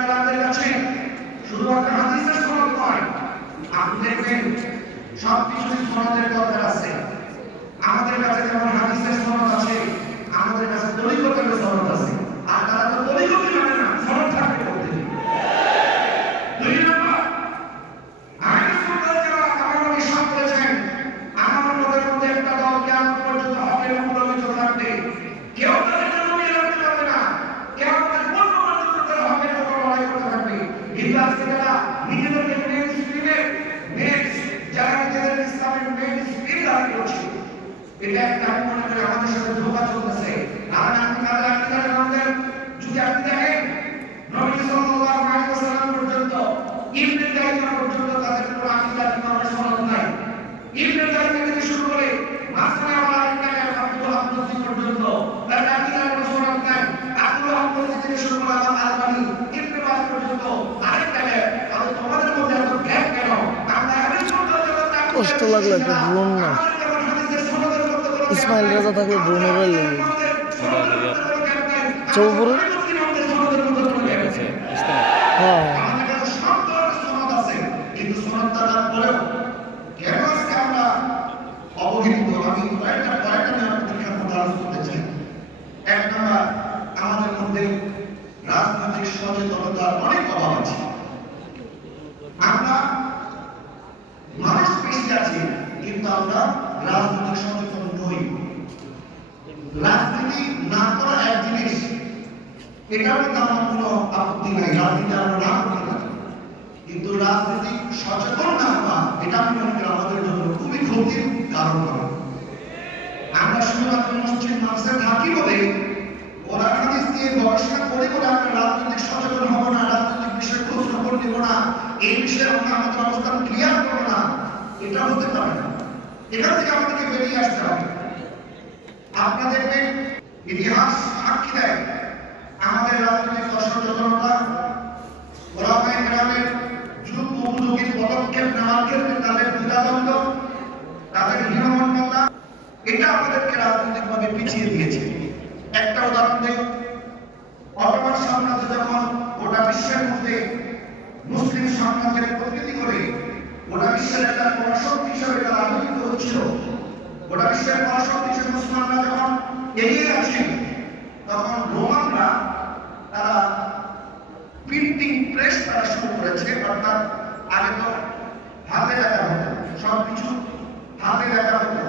কেরামদের কাছে শুধুমাত্র হাদিসের সনদ নয়, আপনি দেখবেন সব কিছুই আছে। আমাদের কাছে যেমন হাদিসের সনদ আছে, আমাদের কাছে তরিকতের সনদ আছে আর তারা তো তরিকতই মানে না সনদ থাকবে করতে দুই নম্বর আইন সুন্নাত জামাত আমার নবী সাপ করেছেন আমার মতের মধ্যে একটা দল কিয়ামত পর্যন্ত হকের উপর অভিযোগ থাকবে কেউ তাদেরকে নবী রাখতে পারবে না কেউ তাদের পূর্ণ পর্যন্ত তারা হকের উপর লড়াই করতে থাকবে কিন্তু আজকে যারা নিজেদেরকে মেন স্ট্রিমের মেন যারা নিজেদের ইসলামের মেন স্ট্রিম দাবি করছে এটা একটা আমি মনে করি আমাদের সাথে ধোকা চলতেছে। আর আপনি তাদের আকিদার আমাদের যদি আপনি দেখেন নবী সাল্লাল্লাহু আলাইহি ওয়াসাল্লাম পর্যন্ত ইবনে তাইমিয়া পর্যন্ত তাদের কোনো আকিদা কিংবা সনদ নাই। ইবনে তাইমিয়া থেকে শুরু করে মাসনা ওয়ালা ইন্নাকা আব্দুল আব্দুল পর্যন্ত তাদের আকিদার কোনো সনদ নাই। আব্দুল আব্দুল থেকে শুরু করে আল্লাহ আলবানি ইবনে বাস পর্যন্ত আরেকটা গ্যাপ তাহলে তোমাদের মধ্যে এত গ্যাপ কেন? আমরা এমন কষ্ট লাগল একটা ড্রোন না। ইসমাইল রাজা থাকলে ড্রোনের লেগে চৌপুরে হ্যাঁ আমাদের মধ্যে রাজনৈতিক অনেক আমরা মানুষ বেশি আছে কিন্তু আমরা রাজনৈতিক সচেতন নই রাজনীতি না করা এক জিনিস, এটার মধ্যে আমার কোনো আপত্তি নাই। রাজনীতি আমরা না করতে পারি। কিন্তু রাজনীতি সচেতন না হওয়া, এটা আমি আমাদের জন্য খুবই ক্ষতির কারণ হবে। আমরা শুধুমাত্র মসজিদ মাসে থাকি বলে, ওরা হাদিস দিয়ে গবেষণা করে বলে আমরা রাজনৈতিক সচেতন হব না, রাজনৈতিক বিষয়ে খোঁজ খবর নেব না, এই বিষয়ে আমরা আমাদের অবস্থান ক্লিয়ার করব না এটা হতে পারে না। এখান থেকে আমাদেরকে বেরিয়ে আসতে হবে। আপনারা দেখবেন ইতিহাস সাক্ষী দেয়। আমাদের রাজনৈতিক অসচেতনতা ওলামায়ে কেরামের যুগ উপযোগী পদক্ষেপ নেওয়ার ক্ষেত্রে তাদের তাদের এটা আমাদেরকে পিছিয়ে দিয়েছে। একটা উদাহরণ দেই অটোমান সাম্রাজ্য যখন গোটা বিশ্বের মধ্যে মুসলিম সাম্রাজ্যের প্রকৃতি করে, গোটা বিশ্বের একটা পরাশক্তি হিসাবে তারা আবির্ভূত হচ্ছিল। গোটা বিশ্বের এগিয়ে যাচ্ছে তখন রোমানরা তারা প্রিন্টিং প্রেস তারা শুরু করেছে, অর্থাৎ আগে তো হাতে লেখা হতো সব কিছু হাতে লেখা হতো।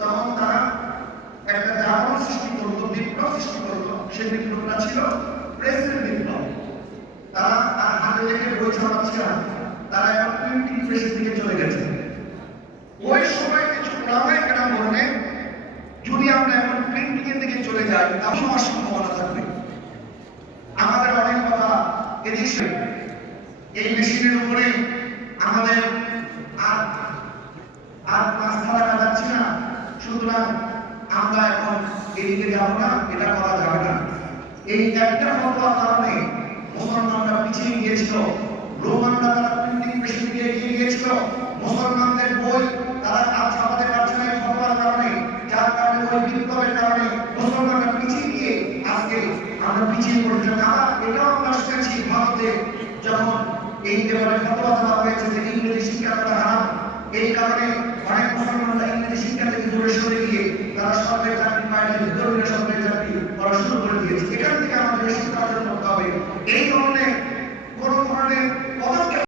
তখন তারা একটা জাগরণ সৃষ্টি করতো, বিপ্লব সৃষ্টি করতো। সেই বিপ্লবটা ছিল প্রেসের বিপ্লব। তারা আর হাতে লেখে বই ছড়াচ্ছে না তারা এখন প্রিন্টিং প্রেসের দিকে চলে গেছে। ওই সময় কিছু ওলামায়ে কেরাম বললেন যদি আমরা এখন প্রিন্টিং এর চলে যাই আমার সম্ভাবনা থাকবে। আমাদের অনেক কথা এদেশে, এই মেশিনের উপরে আমাদের আর আর রাস্তা রাখা যাচ্ছে না, সুতরাং আমরা এখন এদিকে যাব না, এটা করা যাবে না। এই একটা ফটোর কারণে মুসলমানরা পিছিয়ে গিয়েছিল, রোমানরা তারা প্রিন্টিং মেশিন দিয়ে এগিয়ে গিয়েছিল, মুসলমানদের বই তারা আর ছাপাতে পারছে না এই ফটোর কারণে, যার কারণে ওই বিপ্লবের কারণে মুসলমানরা পিছিয়ে গিয়ে আজকে আমরা পিছিয়ে পড়েছি আবার এটাও আমরা শুনেছি ভারতে যখন এই ব্যাপারে ফতোয়া দেওয়া হয়েছে যে ইংরেজি শিক্ষা করা হারাম এই কারণে অনেক মুসলমানরা ইংরেজি শিক্ষা থেকে দূরে সরে গিয়ে তারা সরকারি চাকরি পায় না সরকারি